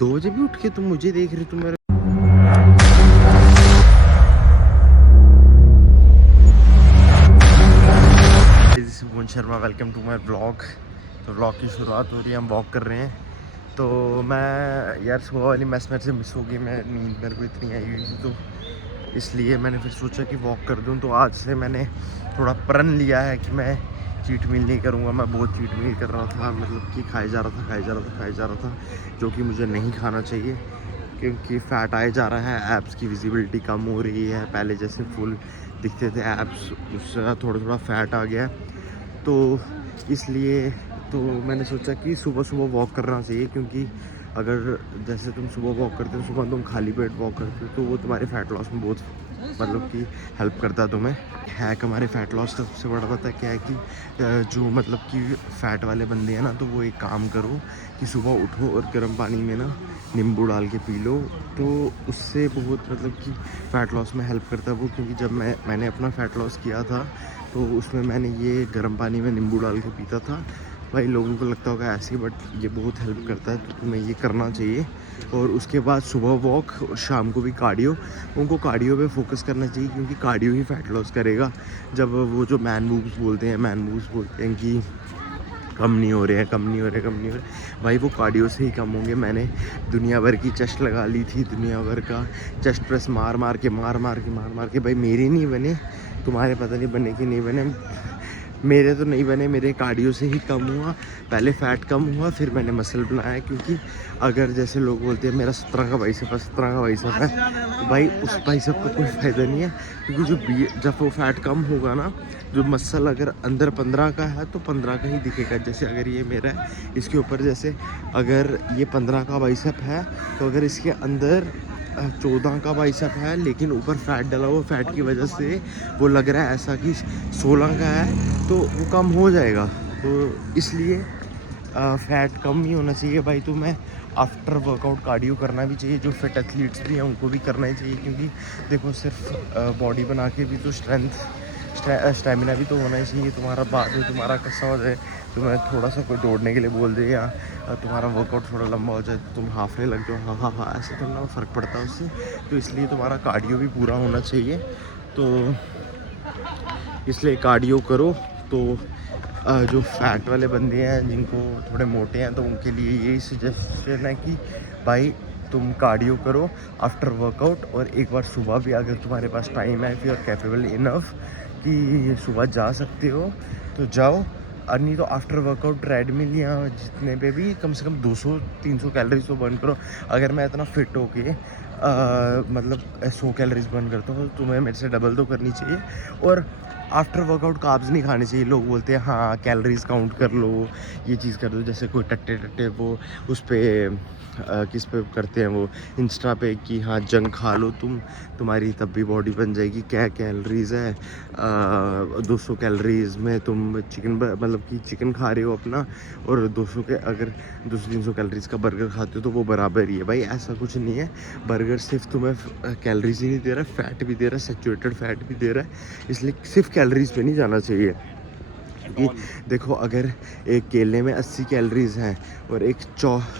2 बजे भी उठ के तुम मुझे देख रहे हो, तुम मेरे Mohan Sharma, welcome to my blog. तो ब्लॉग की शुरुआत हो रही है, हम वॉक कर रहे हैं। तो मैं यार सुबह वाली मैस मेरे से मिस हो गई, मैं नींद मेरे को इतनी आई हुई थी, तो इसलिए मैंने फिर सोचा कि वॉक कर दूं। तो आज से मैंने थोड़ा प्रण लिया है कि मैं चीट मील नहीं करूंगा। मैं बहुत चीट मील कर रहा था, मतलब कि खाए जा रहा था जो कि मुझे नहीं खाना चाहिए, क्योंकि फ़ैट आए जा रहा है, एब्स की विजिबिलिटी कम हो रही है। पहले जैसे फुल दिखते थे एब्स, उससे थोड़ा फ़ैट आ गया। तो इसलिए तो मैंने सोचा कि सुबह सुबह वॉक करना चाहिए, क्योंकि अगर जैसे तुम सुबह वॉक करते हो, सुबह तुम खाली पेट वॉक करते हो, तो वो तुम्हारे फ़ैट लॉस में बहुत मतलब कि हेल्प करता है तुम्हें। हैक हमारे फ़ैट लॉस का सबसे बड़ा पता है क्या है कि जो मतलब कि फ़ैट वाले बंदे हैं ना, तो वो एक काम करो कि सुबह उठो और गर्म पानी में ना नींबू डाल के पी लो। तो उससे बहुत मतलब कि फ़ैट लॉस में हेल्प करता है वो, क्योंकि जब मैंने अपना फ़ैट लॉस किया था, तो उसमें मैंने ये गर्म पानी में नींबू डाल के पीता था। भाई लोगों को लगता होगा ऐसे ही, बट ये बहुत हेल्प करता है, तो तुम्हें ये करना चाहिए। और उसके बाद सुबह वॉक और शाम को भी कार्डियो। उनको कार्डियो पे फोकस करना चाहिए, क्योंकि कार्डियो ही फ़ैट लॉस करेगा। जब वो जो मैन मूव्स बोलते हैं कि कम नहीं हो रहे हैं, भाई वो कार्डियो से ही कम होंगे। मैंने दुनिया भर की चेस्ट लगा ली थी, दुनिया भर का चेस्ट प्रेस मार मार के भाई मेरे नहीं बने। तुम्हारे पता नहीं बने कि नहीं बने, मेरे तो नहीं बने। मेरे कार्डियो से ही कम हुआ, पहले फ़ैट कम हुआ, फिर मैंने मसल बनाया। क्योंकि अगर जैसे लोग बोलते हैं मेरा 17 का बाइसेप है, तो भाई उस बाइसेप का कोई फ़ायदा नहीं है, क्योंकि जब वो फ़ैट कम होगा ना, जो मसल अगर अंदर 15 का है तो 15 का ही दिखेगा। जैसे अगर ये मेरा है, इसके ऊपर जैसे अगर ये 15 का बाइसेप है, तो अगर इसके अंदर 14 का बाइसेप है, लेकिन ऊपर फ़ैट डला हुआ, फ़ैट की वजह से वो लग रहा है ऐसा कि 16 का है, तो वो कम हो जाएगा। तो इसलिए फ़ैट कम ही होना चाहिए भाई। तो मैं आफ्टर वर्कआउट कार्डियो करना भी चाहिए। जो फिट एथलीट्स भी हैं उनको भी करना ही चाहिए, क्योंकि देखो सिर्फ बॉडी बना के भी तो स्टेमिना भी तो होना ही चाहिए तुम्हारा। बाद में तुम्हारा कैसा हो जाए, तुम्हें थोड़ा सा कोई दौड़ने के लिए बोल दे, या तुम्हारा वर्कआउट थोड़ा लंबा हो जाए, तो तुम हाफने लग जाओ, हाँ ऐसे करना फ़र्क पड़ता है उससे। तो इसलिए तुम्हारा कार्डियो भी पूरा होना चाहिए। तो इसलिए कार्डियो करो। तो जो फ़ैट वाले बंदे हैं, जिनको थोड़े मोटे हैं, तो उनके लिए यही सजेशन है कि भाई तुम कार्डियो करो आफ्टर वर्कआउट। और एक बार सुबह भी अगर तुम्हारे पास टाइम है, if you are capable enough कि सुबह जा सकते हो तो जाओ, और नहीं तो आफ्टर वर्कआउट ट्रेडमिल या जितने पे भी कम से कम 200-300 कैलोरीज तो बर्न करो। अगर मैं इतना फिट हो के मतलब 100 कैलोरीज बर्न करता हूँ, तो तुम्हें मेरे से डबल तो करनी चाहिए। और आफ्टर वर्कआउट कार्ब्स नहीं खाने चाहिए। लोग बोलते हैं हाँ कैलोरीज काउंट कर लो, ये चीज़ कर दो, जैसे कोई टट्टे वो उस पर किस पे करते हैं वो इंस्टा पे कि हाँ जंक खा लो तुम्हारी तब भी बॉडी बन जाएगी। क्या कैलोरीज़ है, 200 कैलोरीज़ में तुम मतलब कि चिकन खा रहे हो अपना, और 200 के अगर 200-300 कैलोरीज़ का बर्गर खाते हो, तो वो बराबर ही है। भाई ऐसा कुछ नहीं है, बर्गर सिर्फ तुम्हें कैलोरीज ही नहीं दे रहा, फ़ैट भी दे रहा है, सैचुरेटेड फ़ैट भी दे रहा है। इसलिए सिर्फ कैलोरीज पे नहीं जाना चाहिए। क्योंकि देखो अगर एक केले में 80 कैलोरीज हैं, और एक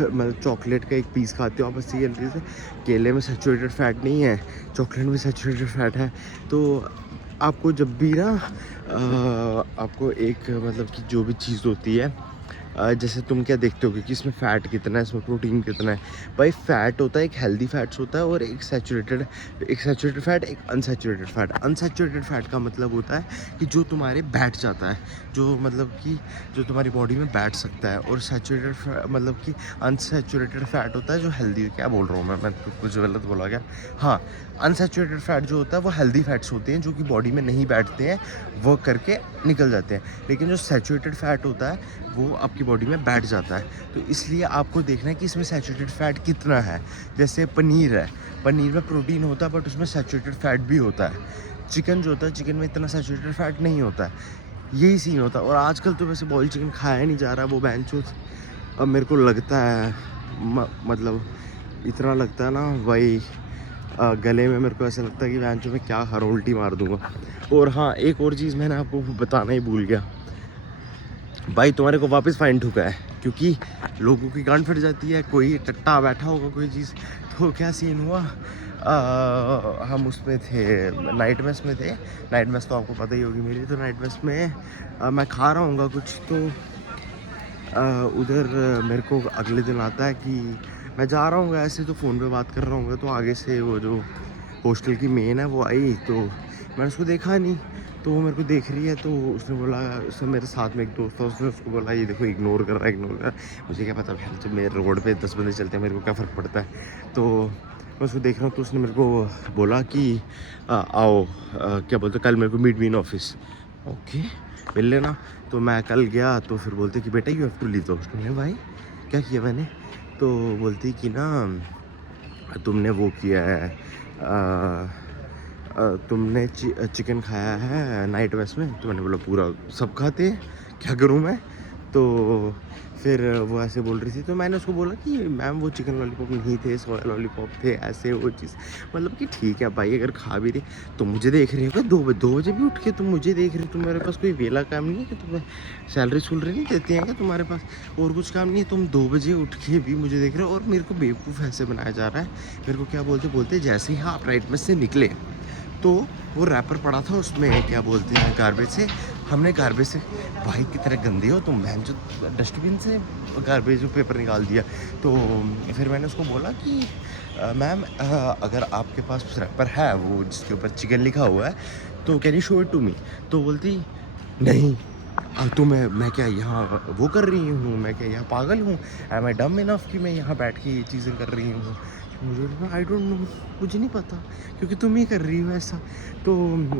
मतलब चॉकलेट का एक पीस खाते हो आप, 80 कैलोरीज है। केले में सैचुरेटेड फ़ैट नहीं है, चॉकलेट में सैचुरेटेड फ़ैट है। तो आपको जब भी ना आपको एक मतलब कि जो भी चीज़ होती है, जैसे तुम क्या देखते हो कि इसमें फ़ैट कितना है, इसमें प्रोटीन कितना है। भाई फ़ैट होता है, एक हेल्दी फ़ैट्स होता है, और एक सैचुरेटेड फ़ैट, एक अनसैचुरेटेड फ़ैट। अनसैचुरेटेड फ़ैट का मतलब होता है कि जो तुम्हारे बैठ जाता है, जो मतलब कि जो तुम्हारी बॉडी में बैठ सकता है। और सैचुरेटेड मतलब कि अनसैचुरेटेड फ़ैट होता है जो हेल्दी। क्या बोल रहा हूँ मैं तो कुछ गलत बोला क्या? हाँ, अनसैचुरेटेड फ़ैट जो होता है वो हेल्दी फ़ैट्स होते हैं, जो कि बॉडी में नहीं बैठते हैं, वर्क करके निकल जाते हैं। लेकिन जो सैचुरेटेड फ़ैट होता है वो आपकी बॉडी में बैठ जाता है। तो इसलिए आपको देखना है कि इसमें सैचुरेटेड फ़ैट कितना है। जैसे पनीर है, पनीर में प्रोटीन होता है, बट उसमें सैचुरेटेड फ़ैट भी होता है। चिकन जो होता है, चिकन में इतना सैचुरेटेड फ़ैट नहीं होता है। यही सीन होता है। और आजकल तो वैसे बॉइल्ड चिकन खाया नहीं जा रहा, वो बैंचोद अब मेरे को लगता है मतलब इतना लगता है ना भाई, गले में मेरे को ऐसा लगता है कि बैंचों में क्या हर उल्टी मार दूंगा। और हाँ, एक और चीज़ मैंने आपको बताना ही भूल गया, भाई तुम्हारे को वापस फाइन ठुका है। क्योंकि लोगों की गांड फट जाती है, कोई टट्टा बैठा होगा कोई चीज़। तो क्या सीन हुआ, हम उसमें थे, नाइट मेस में थे। नाइट मेस तो आपको पता ही होगी मेरी। तो नाइट मेस में मैं खा रहा हूँ कुछ, तो उधर मेरे को अगले दिन आता है कि मैं जा रहा हूँ ऐसे, तो फ़ोन पे बात कर रहा हूँ, तो आगे से वो जो हॉस्टल की मेन है वो आई। तो मैंने उसको देखा नहीं, तो वो मेरे को देख रही है। तो उसने बोला, उसने मेरे साथ में एक दोस्त था, उसने उसको बोला ये देखो इग्नोर कर रहा है, इग्नोर कर रहा है। मुझे क्या पता भाई, जब मेरे रोड पे 10 बंदे चलते हैं मेरे को क्या फ़र्क पड़ता है। तो मैं उसको देख रहा हूँ, तो उसने मेरे को बोला कि आओ, क्या बोलते, कल मेरे को meet me in office. Okay, मिल लेना। तो मैं कल गया, तो फिर बोलते कि बेटा you have to leave the hostel. मैंने भाई क्या किया मैंने? तो बोलती कि ना तुमने वो किया है, तुमने चिकन खाया है नाइट वेस्ट में। तो मैंने बोला पूरा सब खाते हैं, क्या करूँ मैं? तो फिर वो ऐसे बोल रही थी, तो मैंने उसको बोला कि मैम वो चिकन लॉलीपॉप नहीं थे, सोया लॉलीपॉप थे, ऐसे वो चीज़। मतलब कि ठीक है भाई, अगर खा भी रही तो मुझे देख रही हो, 2 बजे भी उठ के तुम मुझे देख रही हो। तुम्हारे पास कोई वेला काम नहीं है कि तुम्हें सैलरी नहीं देते हैं क्या तुम्हारे पास? और कुछ काम नहीं है? तुम 2 बजे उठ के भी मुझे देख रहे हो, और मेरे को बेवकूफ़ ऐसे बनाया जा रहा है। मेरे को क्या बोलते बोलते, जैसे ही आप राइट में से निकले तो वो रैपर पड़ा था उसमें, क्या बोलते हैं, गार्बेज से। हमने गार्बेज से, भाई की तरह गंदे हो तुम बहन, जो डस्टबिन से गार्बेज पेपर निकाल दिया। तो फिर मैंने उसको बोला कि मैम अगर आपके पास रैपर है वो जिसके ऊपर चिकन लिखा हुआ है, तो can you show it to me? तो बोलती नहीं, तो मैं क्या यहाँ वो कर रही हूँ? मैं क्या यहाँ पागल हूँ? एम आई डम इनफ कि मैं यहाँ बैठ के ये चीज़ें कर रही हूँ? मुझे आई डोंट नो, मुझे नहीं पता, क्योंकि तुम ही कर रही हो ऐसा। तो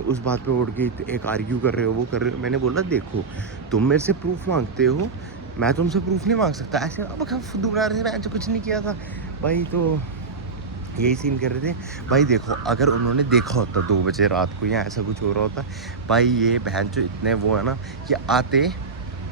उस बात पे उठ गई, एक आर्ग्यू कर रहे हो, वो कर रहे हो। मैंने बोला देखो, तुम मेरे से प्रूफ मांगते हो, मैं तुमसे प्रूफ नहीं मांग सकता। ऐसे अब फुद्दू बना रहे थे, मैं जो कुछ नहीं किया था भाई। तो यही सीन कर रहे थे भाई। देखो, अगर उन्होंने देखा होता 2 बजे रात को या ऐसा कुछ हो रहा होता भाई, ये बहन जो इतने वो है ना कि आते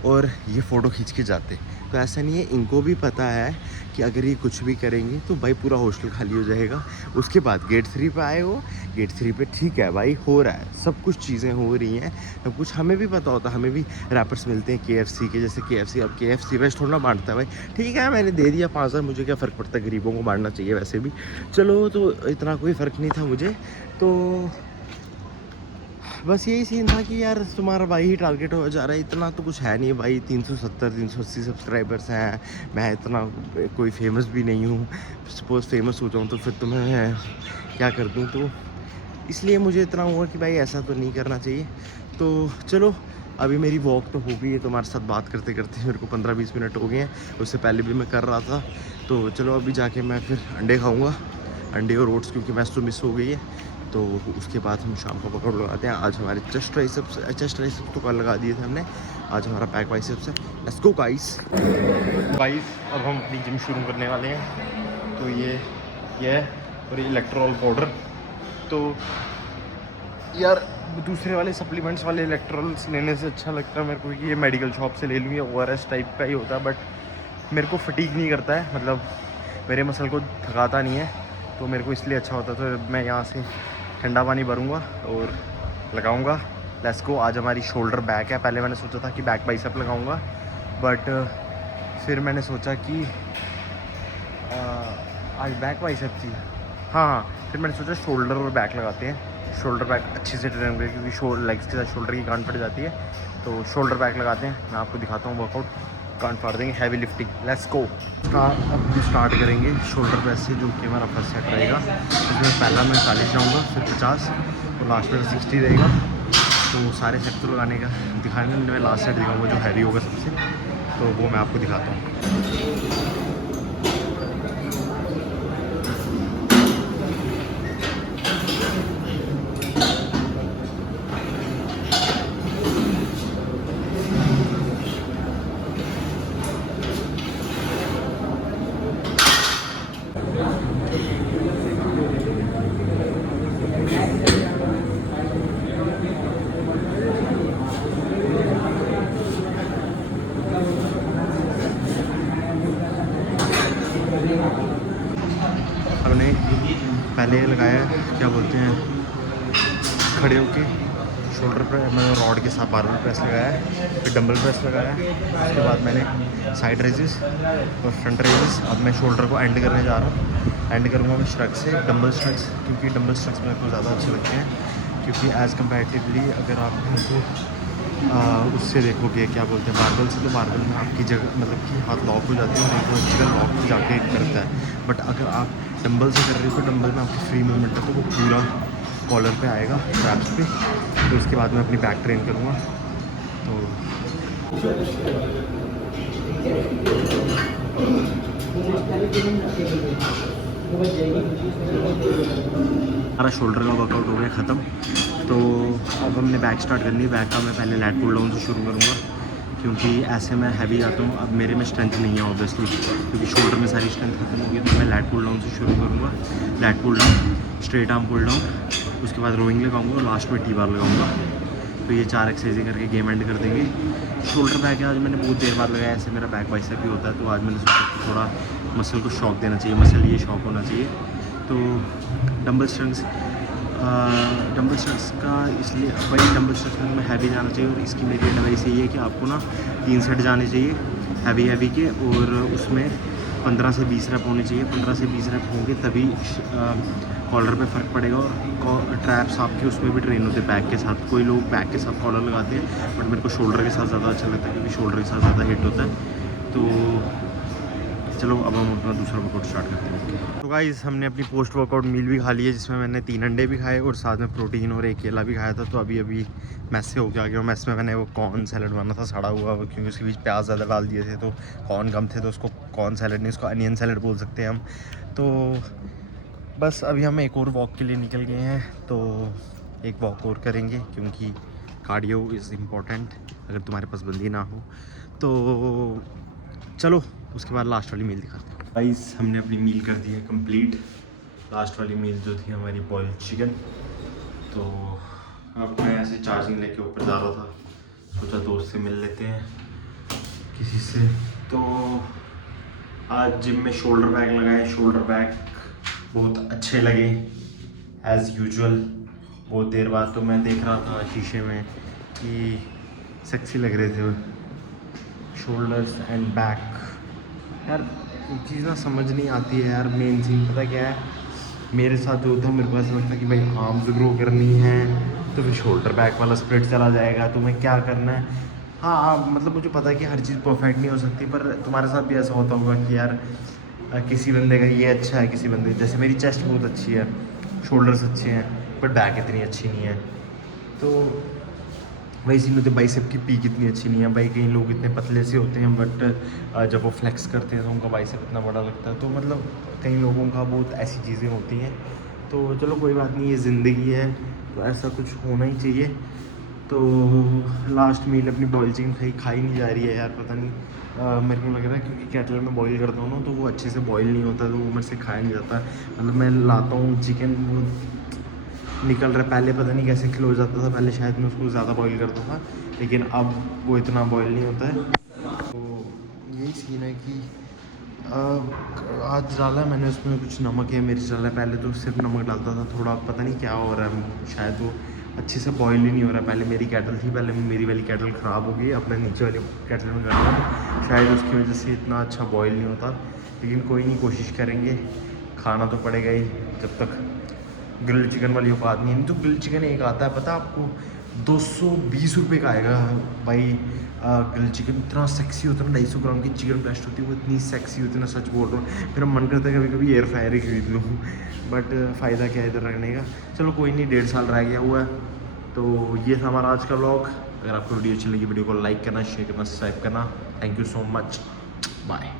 और ये फ़ोटो खींच के जाते। तो ऐसा नहीं है, इनको भी पता है कि अगर ये कुछ भी करेंगे तो भाई पूरा हॉस्टल खाली हो जाएगा। उसके बाद गेट 3 पे आए हो, गेट 3 पे ठीक है भाई, हो रहा है सब कुछ, चीज़ें हो रही हैं सब कुछ। हमें भी पता होता, हमें भी रैपर्स मिलते हैं KFC के, जैसे KFC, अब KFC वेस्ट थोड़ा ना बांटता है भाई। ठीक है, मैंने दे दिया 5,000, मुझे क्या फ़र्क पड़ता है, गरीबों को बांटना चाहिए वैसे भी, चलो। तो इतना कोई फ़र्क नहीं था मुझे। तो बस यही सीन था कि यार तुम्हारा भाई ही टारगेट हो जा रहा है। इतना तो कुछ है नहीं भाई, 370 380 सब्सक्राइबर्स हैं। मैं इतना कोई फेमस भी नहीं हूँ। सपोज़ फेमस हो जाऊँ तो फिर तुम्हें क्या कर दूँ? तो इसलिए मुझे इतना हुआ कि भाई ऐसा तो नहीं करना चाहिए। तो चलो, अभी मेरी वॉक तो हो गई है, तुम्हारे साथ बात करते करते मेरे को 15-20 मिनट हो गए हैं। उससे पहले भी मैं कर रहा था। तो चलो अभी जाके मैं फिर अंडे खाऊँगा, अंडे और ओट्स, क्योंकि मैच तो मिस हो गई है। तो उसके बाद हम शाम को पकड़ लगाते हैं। आज हमारे चेस्ट ट्राइसेप्स तो कल लगा दिए थे हमने, आज हमारा बैक बाइसेप्स है। Let's go guys. अब हम अपनी जिम शुरू करने वाले हैं। तो ये है, और ये इलेक्ट्रॉल पाउडर। तो यार दूसरे वाले सप्लीमेंट्स वाले इलेक्ट्रॉल्स लेने से अच्छा लगता है मेरे को ये मेडिकल शॉप से ले लूँ, ये ORS टाइप का ही होता है। बट मेरे को फटीग नहीं करता है, मतलब मेरे मसल को थकाता नहीं है, तो मेरे को इसलिए अच्छा होता है। तो मैं यहाँ से ठंडा पानी भरूँगा और लगाऊँगा। Let's go. आज हमारी शोल्डर बैक है। पहले मैंने सोचा था कि बैक बाइसेप लगाऊँगा, बट फिर मैंने सोचा कि आज बैक बाइसेप थी, हाँ। फिर मैंने सोचा शोल्डर और बैक लगाते हैं। शोल्डर बैक अच्छे से ट्रेन करें, क्योंकि लेग्स के साथ शोल्डर की गांड फट जाती है। तो शोल्डर बैक लगाते हैं, मैं आपको दिखाता हूँ वर्कआउट। गांड फाड़ देंगे, हैवी लिफ्टिंग। Let's go. अब स्टार्ट करेंगे शोल्डर प्रेस से, जो कि हमारा फर्स्ट सेट रहेगा। इसमें पहला मैं 40 जाऊँगा, फिर 50 और लास्ट में 60 रहेगा। तो सारे सेट तो लगाने का दिखाने में, मैं लास्ट सेट दिखाऊँगा जो हैवी होगा सबसे, तो वो मैं आपको दिखाता हूँ। हमने पहले लगाया, क्या बोलते हैं, खड़े होके शोल्डर पर मैंने रॉड के साथ बारबेल प्रेस लगाया है, फिर डंबल प्रेस लगाया है, उसके बाद मैंने साइड रेजिस और फ्रंट रेजिस। अब मैं शोल्डर को एंड करने जा रहा हूँ। एंड करूँगा मैं श्रग से, डंबल श्रग्स, क्योंकि डंबल श्रग्स मेरे को ज़्यादा अच्छे लगते हैं। क्योंकि एज़ कम्पेरेटिवली अगर आप उनको उससे देखोगे क्या बोलते हैं बारबल से, तो बारबल में आपकी जगह मतलब कि हाथ लॉक हो जाती है और एक अच्छी जगह लॉक जाके करता है। बट अगर आप डंबल से कर रहे हो तो डंबल में आपकी फ्री मूवमेंट है, तो वो पूरा कॉलर पे आएगा, रैप्स पे। तो उसके बाद मैं अपनी बैक ट्रेन करूँगा। तो हमारा शोल्डर का वर्कआउट हो गया ख़त्म। तो अब हमने बैक स्टार्ट करनी है। बैक का मैं पहले लैट पुल डाउन से शुरू करूँगा, क्योंकि ऐसे मैं हैवी जाता हूँ। अब मेरे में स्ट्रेंथ नहीं है ऑब्वियसली, क्योंकि शोल्डर में सारी स्ट्रेंथ खत्म होगी। तो मैं लैट पुल डाउन से शुरू करूँगा। Lat pull down, straight arm pull down, उसके बाद रोइंग लगाऊंगा और लास्ट में टी बार लगाऊंगा। तो ये 4 एक्सरसाइजें करके गेम एंड कर देंगे। शोल्डर बैक है आज मैंने बहुत देर बाद लगाया, ऐसे मेरा बैक बाइसेप भी होता है। तो आज मैंने सोचा कि थोड़ा मसल को शॉक देना चाहिए, मसल ये शॉक होना चाहिए। तो डंबल स्ट्रेंग्स का इसलिए भाई डंबल स्ट्रेंग्स में हैवी जाना चाहिए। और इसकी मेरी एडवाइस यही है कि आपको ना 3 सेट जाने चाहिए हैवी के, और उसमें 15 से 20 रैप होने चाहिए। 15 से 20 रैप होंगे तभी कॉलर पे फ़र्क पड़ेगा। और ट्रैप्स आपके उसमें भी ट्रेन होते हैं बैक के साथ। कोई लोग बैक के साथ कॉलर लगाते हैं, बट मेरे को शोल्डर के साथ ज़्यादा अच्छा लगता है, क्योंकि शोल्डर के साथ ज़्यादा हिट होता है। तो चलो अब हम अपना दूसरा वर्कआउट स्टार्ट करते हैं। तो गाइस हमने अपनी पोस्ट वर्कआउट मील भी खा ली है, जिसमें मैंने 3 अंडे भी खाए और साथ में प्रोटीन और 1 केला भी खाया था। तो अभी मैस से होके आ गया। मैस में मैंने वो कॉर्न सैलड बना था सड़ा हुआ, क्योंकि उसके बीच प्याज ज़्यादा डाल दिए थे, तो कॉर्न कम थे, तो उसको कॉर्न सैलड नहीं, उसको अनियन सैलड बोल सकते हैं हम। तो बस अभी हम एक और वॉक के लिए निकल गए हैं। तो एक वॉक और करेंगे, क्योंकि कार्डियो इज़ इम्पॉर्टेंट अगर तुम्हारे पास बंदी ना हो। तो चलो उसके बाद लास्ट वाली मील दिखाते हैं। गाइस हमने अपनी मील कर दी है कंप्लीट। लास्ट वाली मील जो थी हमारी बॉइल्ड चिकन। तो अब मैं ऐसे चार्जिंग लेके ऊपर जा रहा था, सोचा दोस्त से मिल लेते हैं किसी से। तो आज जिम में शोल्डर बैग लगाए, शोल्डर बैग बहुत अच्छे लगे एज़ यूजुअल। बहुत देर बाद तो मैं देख रहा था शीशे में कि सेक्सी लग रहे थे शोल्डर्स एंड बैक। यार एक चीज़ ना समझ नहीं आती है यार, मेन सीन पता क्या है मेरे साथ जो होता है, मेरे को ऐसा लगता है कि भाई आर्म्स ग्रो करनी है तो फिर शोल्डर बैक वाला स्प्लिट चला जाएगा, तो मैं क्या करना है। हाँ मतलब मुझे पता है कि हर चीज़ परफेक्ट नहीं हो सकती, पर तुम्हारे साथ भी ऐसा होता होगा कि यार किसी बंदे का ये अच्छा है, किसी बंदे जैसे मेरी चेस्ट बहुत अच्छी है, शोल्डर्स अच्छे हैं, बट बैक इतनी अच्छी नहीं है। तो वैसे में तो बाइसेप की पीक इतनी अच्छी नहीं है भाई। कई लोग इतने पतले से होते हैं, बट जब वो फ्लेक्स करते हैं तो उनका बाइसेप इतना बड़ा लगता है। तो मतलब कई लोगों का बहुत ऐसी चीज़ें होती हैं। तो चलो कोई बात नहीं, ये ज़िंदगी है, तो ऐसा कुछ होना ही चाहिए। तो लास्ट मील अपनी बॉयल चिकन खाई नहीं जा रही है यार, पता नहीं मेरे को लग रहा है क्योंकि केटल में बॉईल करता हूँ ना, तो वो अच्छे से बॉईल नहीं होता, तो वो मेरे से खाया नहीं जाता। मतलब मैं लाता हूँ चिकन, वो निकल रहा है। पहले पता नहीं कैसे क्लोज जाता था, पहले शायद मैं उसको ज़्यादा बॉईल करता था, लेकिन अब वो इतना बॉईल नहीं होता है। तो यही सीन है कि आज डाला मैंने उसमें कुछ नमक या मिर्च डाला है। पहले तो सिर्फ नमक डालता था थोड़ा, पता नहीं क्या हो रहा है, शायद वो अच्छे से बॉईल ही नहीं हो रहा है। पहले मेरी केटल थी, पहले मेरी वाली केटल ख़राब हो गई, अपने नीचे वाली केटल में डाला, शायद उसकी वजह से इतना अच्छा बॉईल नहीं होता। लेकिन कोई नहीं, कोशिश करेंगे, खाना तो पड़ेगा ही जब तक ग्रिल्ड चिकन वाली औकात नहीं है। तो ग्रिल्ड चिकन एक आता है पता आपको, 220 रुपये का आएगा भाई। ग्रिल्ड चिकन इतना सेक्सी होता है ना, 250 ग्राम की चिकन ब्रेस्ट होती है, वो इतनी सेक्सी होती है ना, सच बोल रहा हूँ। मेरा मन करता है कभी कभी एयर फ्रायर ही खरीद लूँ, बट फ़ायदा क्या है इधर रखने का। चलो कोई नहीं, 1.5 साल रह गया हुआ है। तो ये था हमारा आज का व्लॉग। अगर आपको वीडियो अच्छी लगी, वीडियो को लाइक करना, शेयर करना, सब्सक्राइब करना। Thank you so much, bye.